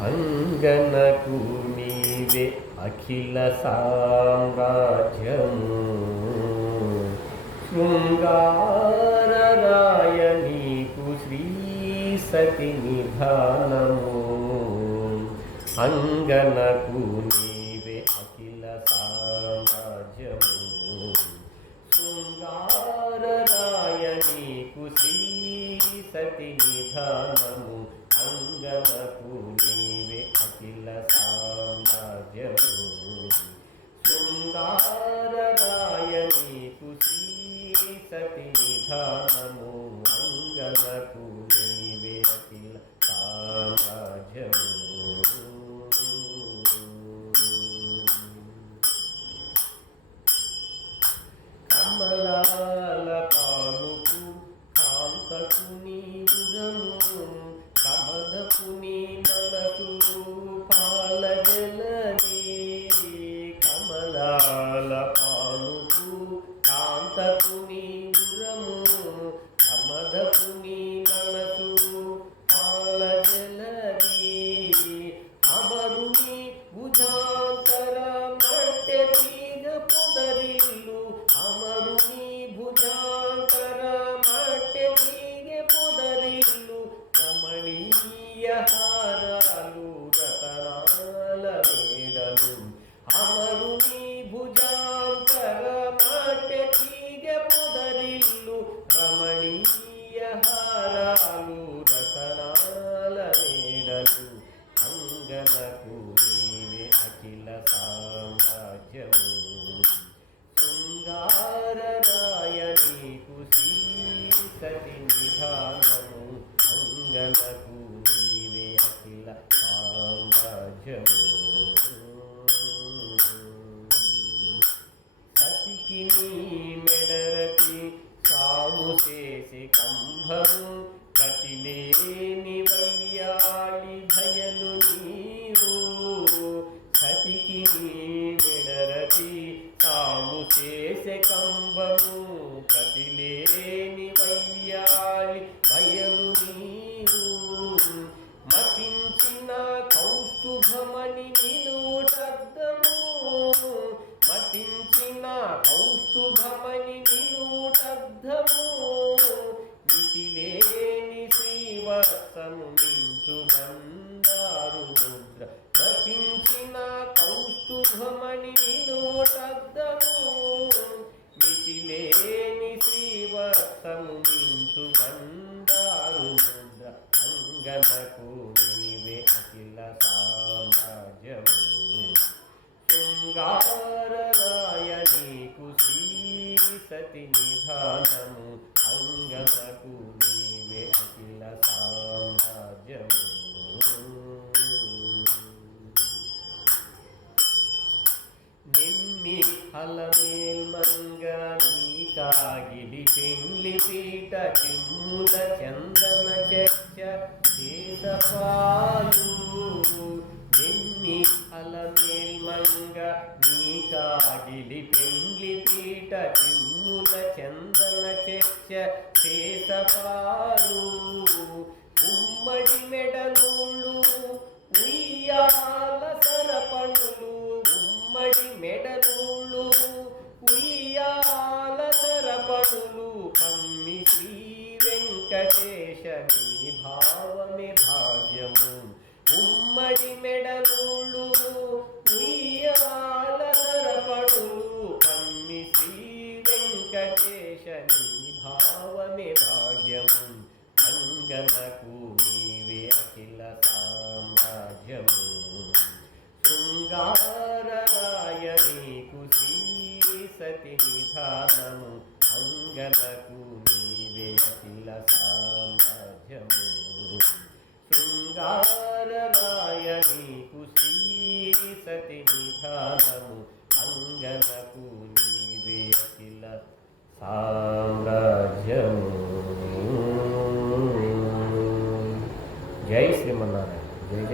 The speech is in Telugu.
అంగనకు నీవే అఖిల సామ్రాజ్యము శృంగారరాయ నీకు శ్రీ సతి నిధానము అంగనకు నీవే అఖిల సామ్రాజ్యము శృంగారరాయ నీకు శ్రీ సతి నిధానము అంగనకు నీవే అఖిల సామ్రాజ్యము శృంగారరాయ నీకు శ్రీ సతి నిధానము అంగనకు నీవే అఖిల సామ్రాజ్యము కమలాల పానుకు కాంతకు నీవురము కమలపు నీ మనసు పాలగలది కమలాల పానుకు కాంతకు నీవురము కమలపు నీ మనసు పాలగలది అమరుని భుజాంతర మట్టె తీగ పొదరిల్లు అమరుని భుజాంతర మట్టె తీగ పొదరిల్లు రమణీయ హారాలు రతనాల మేడలు అమరుని భుజాంతర మట్టె తీగ పొదరిల్లు రమణీయ హారాలు రతనాల మేడలు అంగనకు నీవే అఖిల సామ్రాజ్యము శృంగారరాయ నీకు శ్రీ సతి నిధానము అంగనకు నీవే అఖిల సామ్రాజ్యము సతికి నీ మెడరతి సాము చేసి కంభము కతిలేని వయ్యాళి భయలు నీవు సతికి నీ మెడరతి సాము చేసే కంబము కతిలేని వయ్యాళి భయలు నీవు మతించిన కౌస్తుభమణి నిలువుటద్దము మతించిన కౌస్తుభమణి నిలువుటద్దము మితిలేని శ్రీవత్సము మించు బందారు ముద్ర మతించిన కౌస్తుభమణి నిలువుటద్దము మితిలేని శ్రీవత్సము మించు బందారు ముద్ర అంగనకు నీవే అఖిల సామ్రాజ్యము శృంగారరాయ నీకు శ్రీ సతి నిధానము అంగనకు నీవే అఖిల సామ్రాజ్యము నిన్ని అలమేల్మంగ నీకాగిలి పెండ్లి పీట చిమ్ముల చందన చర్చ దేశపాలు నిన్ని అలమేల్మంగ నీకాగిలి పెండ్లి పీట చిమ్ముల చందన చర్చ దేశపాలు ఉమ్మడి మెడనూళ్ళు ఉయ్యాల సరపణులు ఉమ్మడి మెడనూళ్ళు ఉయ్యాల సరపణులు పమ్మి శ్రీ వెంకటేశ నీ భావమే భాగ్యము ఉమ్మడి మెడనూళ్ళు ఉయ్యాల సరపణులు పమ్మి శ్రీ వెంకటేశ నీ భావమే భాగ్యము అంగనకు నీవే అఖిల సామ్రాజ్యము శృంగారరాయ నీకు శ్రీ సతి నిధానము అంగనకు నీవే అఖిల సామ్రాజ్యము శృంగారరాయ నీకు శ్రీ సతి నిధానము అంగనకు నీవే అఖిల సామ్రాజ్యము. జై శ్రీమన్నారాయణ. జై జై.